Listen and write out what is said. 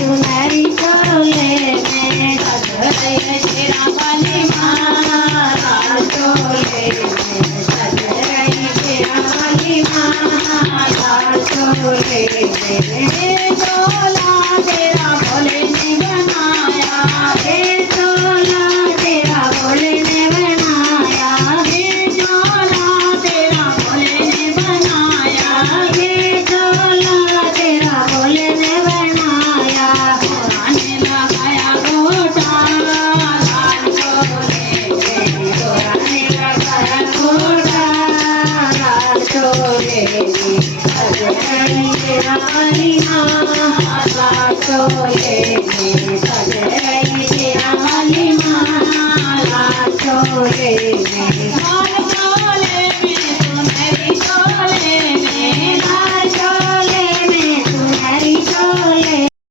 सुनरी चोले में सज रही शेरा वाली माँ लाल चोले में सज रही शेरा वाली माँ लाल चोले में चोला तेरा भोले ने बनाया है चोला तेरा भोले ने बनाया है चोला तेरा भोले ने बनाया है चोला तेरा भोले ने बनाया पुराने लगाया गोटा लाल चोले में पुराने लगाया गोटा लाल चोले में सज रही तेरा वाली माँ लाल चोले में सज